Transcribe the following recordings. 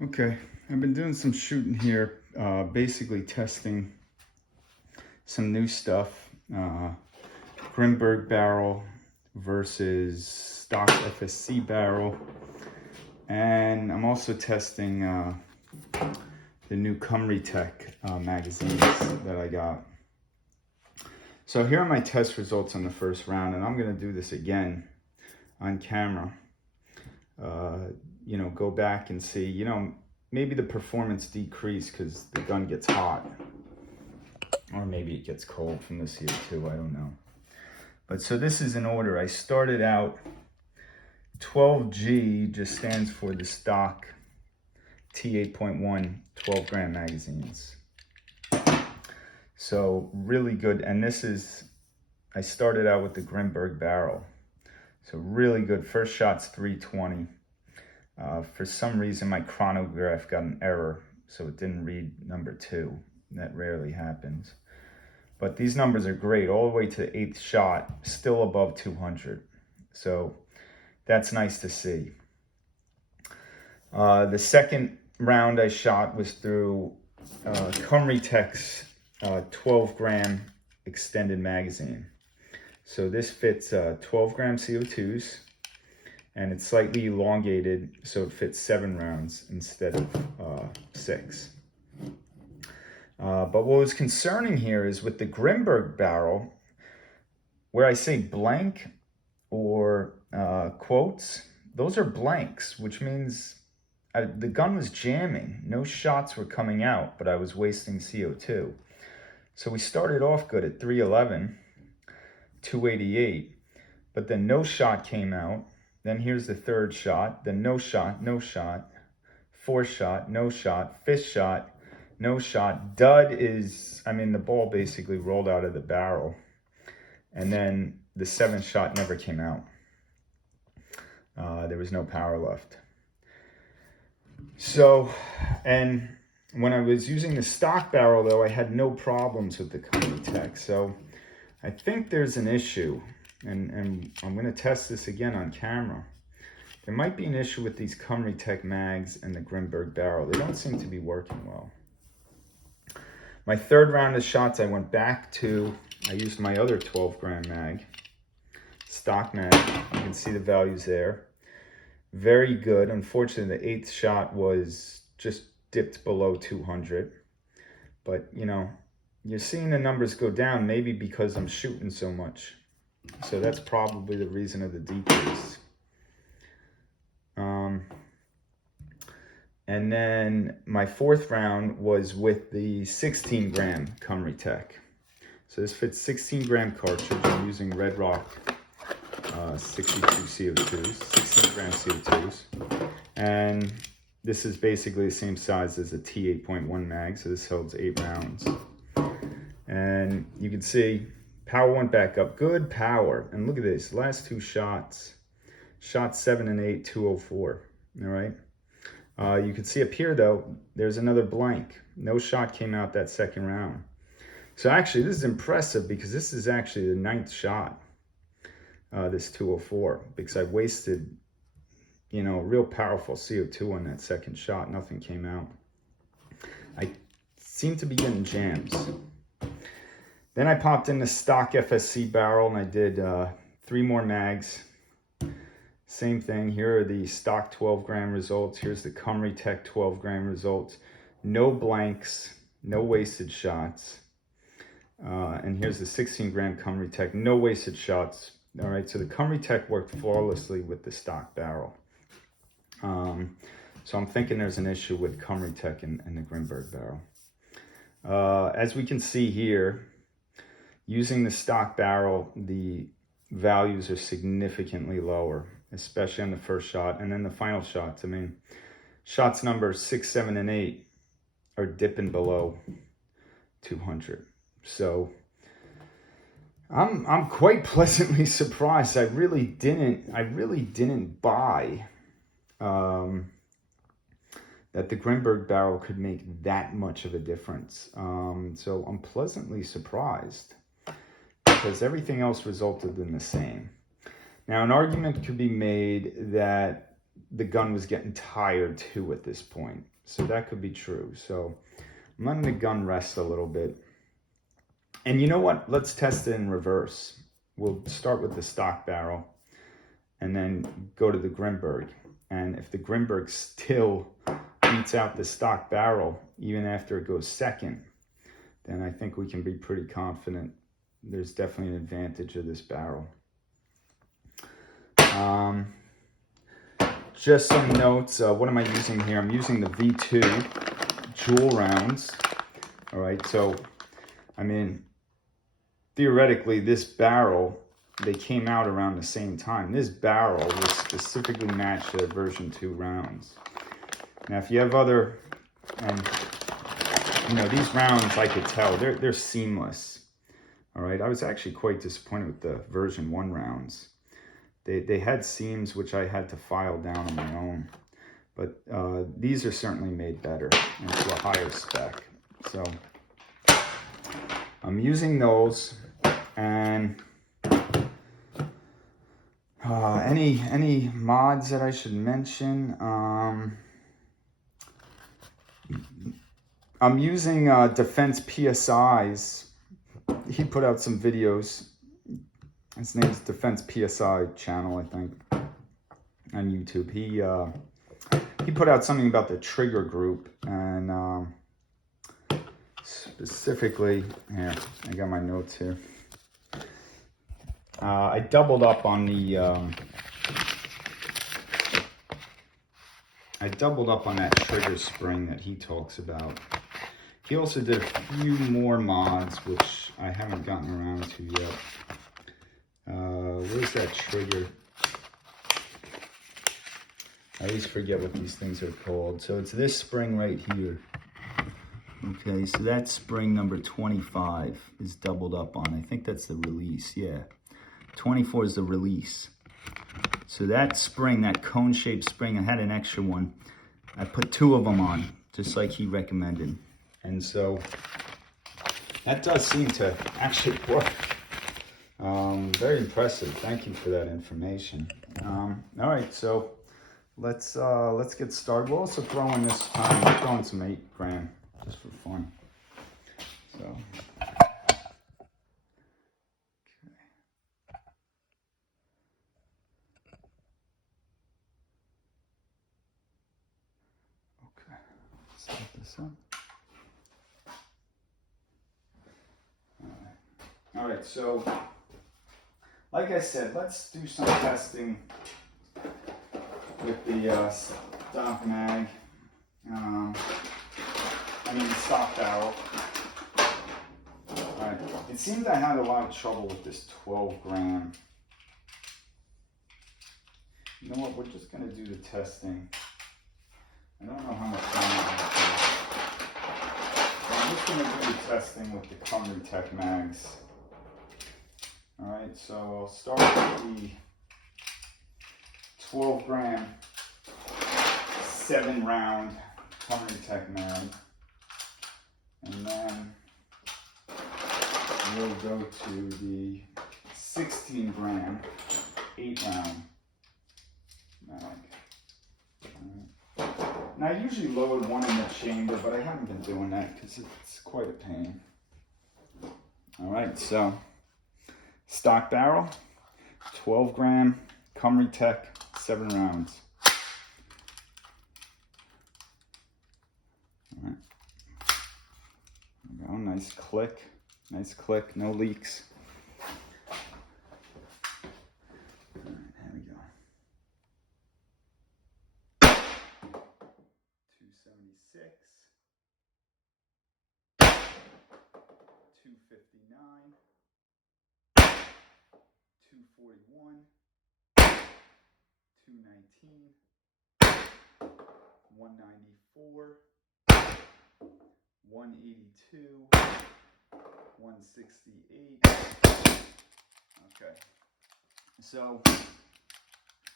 Okay, I've been doing some shooting here, basically testing some new stuff. Grimburg barrel versus stock FSC barrel. And I'm also testing the new Cymrutec magazines that I got. So here are my test results on the first round, and I'm gonna do this again on camera. Go back and see, maybe the performance decreased because the gun gets hot. Or maybe it gets cold from the CO2, I don't know. But so this is in order. I started out 12G, just stands for the stock T8.1 12 gram magazines. So really good. And this is, I started out with the Grimberg barrel. So really good. First shot's 320. For some reason, my chronograph got an error, so it didn't read number 2. That rarely happens. But these numbers are great, all the way to the 8th shot, still above 200. So that's nice to see. The second round I shot was through Cymrutec's 12 gram extended magazine. So this fits 12 gram CO2s. And it's slightly elongated, so it fits 7 rounds instead of 6. But what was concerning here is with the Grimburg barrel, where I say blank or quotes, those are blanks, which means the gun was jamming. No shots were coming out, but I was wasting CO2. So we started off good at 311, 288, but then no shot came out. Then here's the third shot, then no shot, fourth shot, no shot, fifth shot, no shot. Dud is, the ball basically rolled out of the barrel. And then the 7th shot never came out. There was no power left. So, and when I was using the stock barrel though, I had no problems with the Cymrutec. So I think there's an issue. And I'm going to test this again on camera. There might be an issue with these Cymrutec mags and the Grimburg barrel. They don't seem to be working well. My third round of shots, I went back to, I used my other 12 gram mag, stock mag. You can see the values there. Very good. Unfortunately, the 8th shot was just dipped below 200. But, you're seeing the numbers go down maybe because I'm shooting so much. So that's probably the reason of the decrease. And then my 4th round was with the 16 gram Cymrutec. So this fits 16 gram cartridge. I'm using Red Rock 62 CO2s, 16 gram CO2s. And this is basically the same size as a T8.1 mag. So this holds 8 rounds. And you can see power went back up, good power. And look at this, last 2 shots, shots 7 and 8, 204, all right? You can see up here though, there's another blank. No shot came out that 2nd round. So actually this is impressive because this is actually the 9th shot, this 204, because I wasted, real powerful CO2 on that 2nd shot, nothing came out. I seem to be getting jams. Then I popped in the stock FSC barrel and I did 3 more mags. Same thing, here are the stock 12 gram results. Here's the Cymrutec 12 gram results. No blanks, no wasted shots. And here's the 16 gram Cymrutec, no wasted shots. All right, so the Cymrutec worked flawlessly with the stock barrel. So I'm thinking there's an issue with Cymrutec and the Grimburg barrel. As we can see here, using the stock barrel, the values are significantly lower, especially on the first shot. And then the final shots, shots number 6, 7, and 8 are dipping below 200. So I'm quite pleasantly surprised. I really didn't buy that the Grimburg barrel could make that much of a difference. So I'm pleasantly surprised, because everything else resulted in the same. Now, an argument could be made that the gun was getting tired too at this point. So that could be true. So I'm letting the gun rest a little bit. And you know what? Let's test it in reverse. We'll start with the stock barrel and then go to the Grimberg. And if the Grimberg still beats out the stock barrel, even after it goes second, then I think we can be pretty confident there's definitely an advantage of this barrel. Just some notes. What am I using here? I'm using the V2 JUL rounds. All right, so I mean, theoretically, this barrel, they came out around the same time. This barrel was specifically matched to version 2 rounds. Now, if you have other, and you know, these rounds, I could tell, they're seamless. All right, I was actually quite disappointed with the version 1 rounds. They had seams which I had to file down on my own. But these are certainly made better and to a higher spec. So I'm using those. And any mods that I should mention? I'm using Defense PSI's. He put out some videos. His name's Defense PSI channel, I think, on YouTube. He put out something about the trigger group, and specifically, here, I got my notes here. I doubled up on the that trigger spring that he talks about. He also did a few more mods which I haven't gotten around to yet. Where's that trigger? I always forget what these things are called. So it's this spring right here. Okay, so that spring number 25 is doubled up on. I think that's the release, yeah. 24 is the release. So that spring, that cone-shaped spring, I had an extra one. I put 2 of them on, just like he recommended. And so that does seem to actually work. Very impressive. Thank you for that information. All right, so let's get started. We'll also throw in this time, we're throwing some 8 gram just for fun. So. Set this up. All right, so like I said, let's do some testing with the stock mag. The stock barrel. All right, it seems I had a lot of trouble with this 12 gram. You know what? We're just gonna do the testing. I don't know how much time I have. I'm just going to do the testing with the Cymrutec mags. Alright, so I'll start with the 12 gram 7 round Cymrutec mag. And then we'll go to the 16 gram 8 round mag. Now, I usually load one in the chamber, but I haven't been doing that because it's quite a pain. All right, so stock barrel, 12 gram Cymrutec 7 rounds. All right, there we go. Nice click, no leaks. 259, 241, 219, 194, 182, 168. Okay. So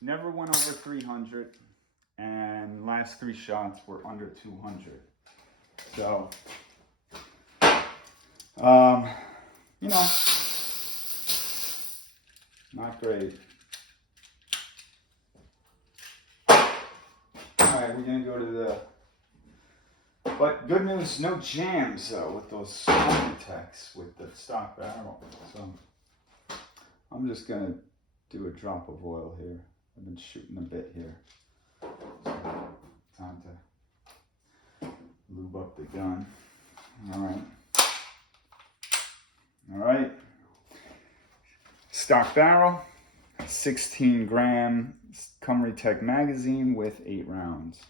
never went over 300, and last 3 shots were under 200. So you know, not great. we're gonna go to the. But good news, no jams with those Cymrutecs with the stock barrel. So I'm just gonna do a drop of oil here. I've been shooting a bit here. So time to lube up the gun. All right. All right. Stock barrel, 16 gram Cymrutec magazine with 8 rounds.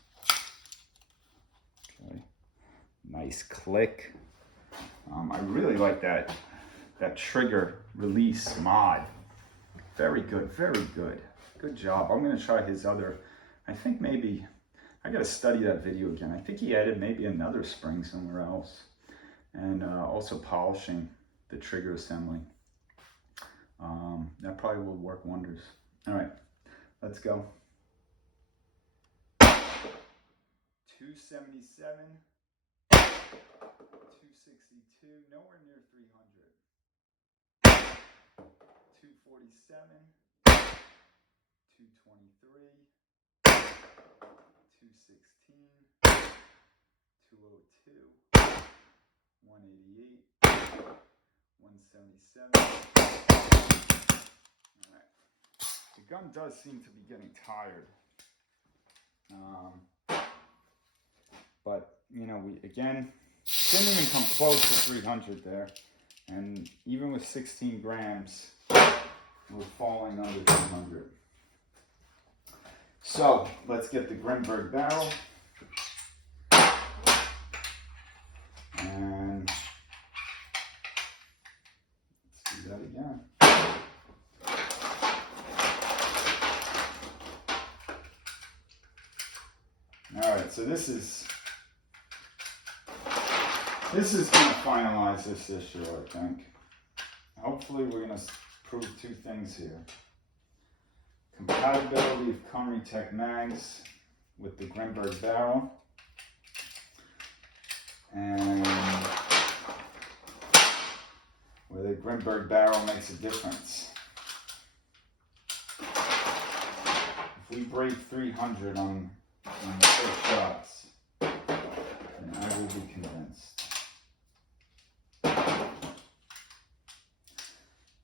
Okay. Nice click. I really like that trigger release mod. Very good, very good. Good job. I'm gonna try his other, I think maybe, I gotta study that video again. I think he added maybe another spring somewhere else. And also polishing the trigger assembly. That probably will work wonders. All right, let's go. 277, 262, nowhere near 300. 247, 223, 216, 202, 188, 177. All right. The gun does seem to be getting tired. But, you know, we again didn't even come close to 300 there. And even with 16 grams, we're falling under 300. So let's get the Grimberg barrel. And let's do that again. All right, so this is going to finalize this issue, I think. Hopefully we're going to prove 2 things here. Compatibility of Cymrutec mags with the Grimburg barrel. And whether the Grimburg barrel makes a difference. If we break 300 on the first shots, then I will be convinced.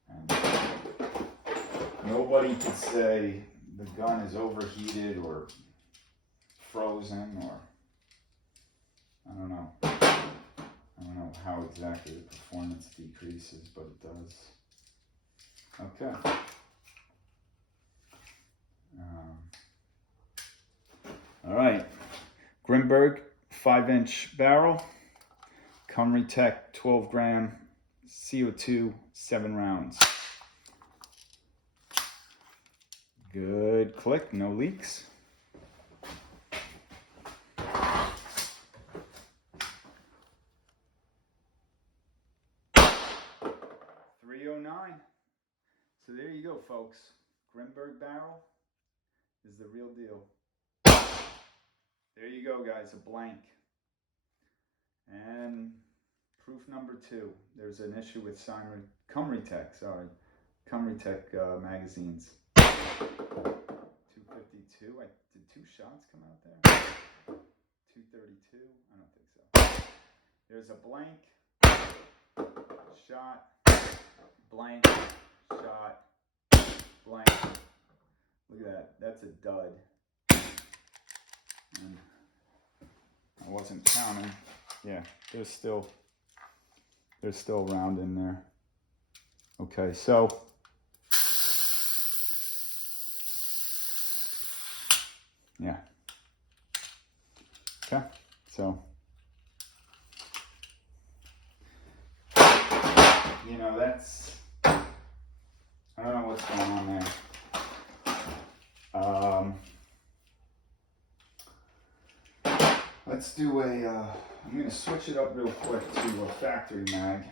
And nobody could say the gun is overheated or frozen or I don't know how exactly the performance decreases, but it does. Okay. All right, Grimberg 5-inch barrel, Cymrutec 12 gram, CO2 7 rounds. Good click, no leaks. .309. So there you go, folks. Grimberg barrel is the real deal. There you go, guys, a blank. And proof number 2. There's an issue with Cymrutec magazines. 252. Did 2 shots come out there? 232. I don't think so. There's a blank, shot, blank, shot, blank. Look at that. That's a dud. And I wasn't counting. Yeah, there's still a round in there. Okay, so yeah. Okay, so you know that's I don't know what's going on there. Let's do I'm going to switch it up real quick to a factory mag.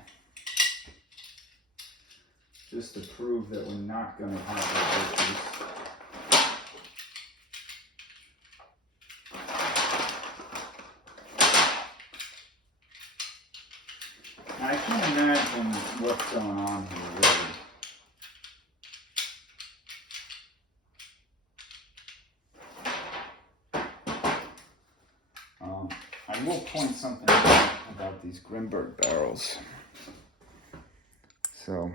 Just to prove that we're not going to have those issues. I can't imagine what's going on here, really. I will point something out about these Grimburg barrels. So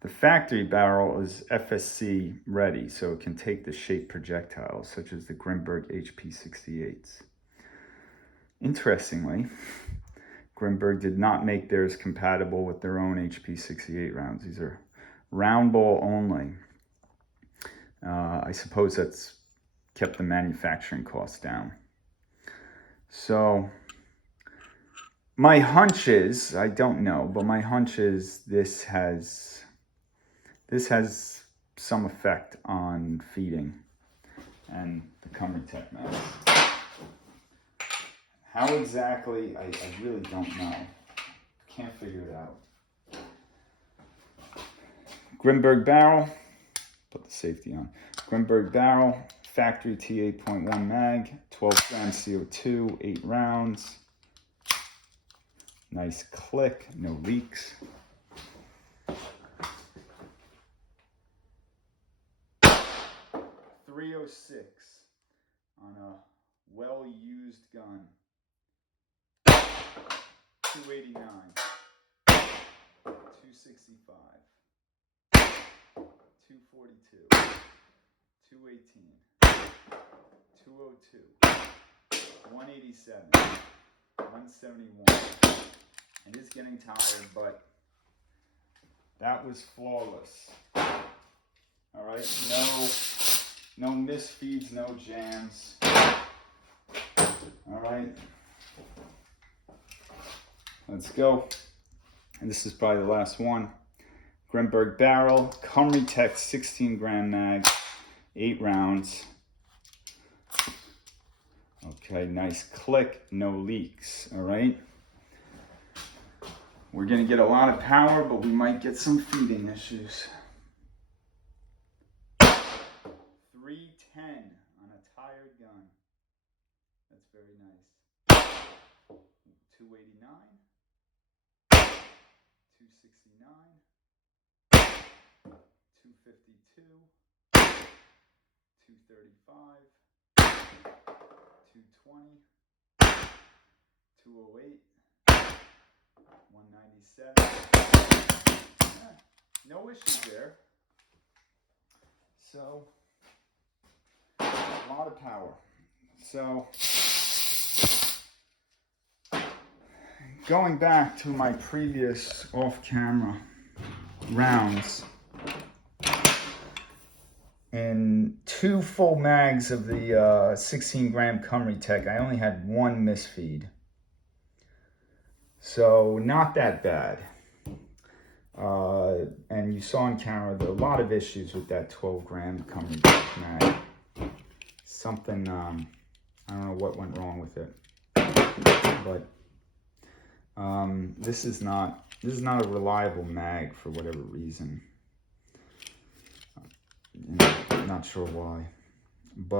the factory barrel is FSC ready, so it can take the shaped projectiles, such as the Grimberg HP68s. Interestingly, Grimburg did not make theirs compatible with their own HP68 rounds. These are round ball only. I suppose that's kept the manufacturing costs down. So my hunch is, I don't know, but my hunch is this has some effect on feeding and the Cymrutec mask. How exactly, I really don't know. Can't figure it out. Grimburg barrel, put the safety on. Grimburg barrel, factory T8.1 mag, 12 grams CO2, 8 rounds. Nice click, no leaks. .306 on a well-used gun. 289, 265, 242, 218, 202, 187, 171. It is getting tired, but that was flawless. All right, no misfeeds, no jams. All right, let's go. And this is probably the last one. Grimburg barrel, Cymrutec 16 gram mag, 8 rounds. Okay, nice click, no leaks. All right. We're gonna get a lot of power, but we might get some feeding issues. 310 on a tired gun. That's very nice. 289, 269, 252, 235, 220, 208, 197. No issues there. So, a lot of power. So, going back to my previous off-camera rounds, in 2 full mags of the 16 gram Cymrutec, I only had 1 misfeed. So not that bad. And you saw on camera there are a lot of issues with that 12 gram Cymrutec mag. Something, I don't know what went wrong with it, but this is not a reliable mag for whatever reason. I'm not sure why, but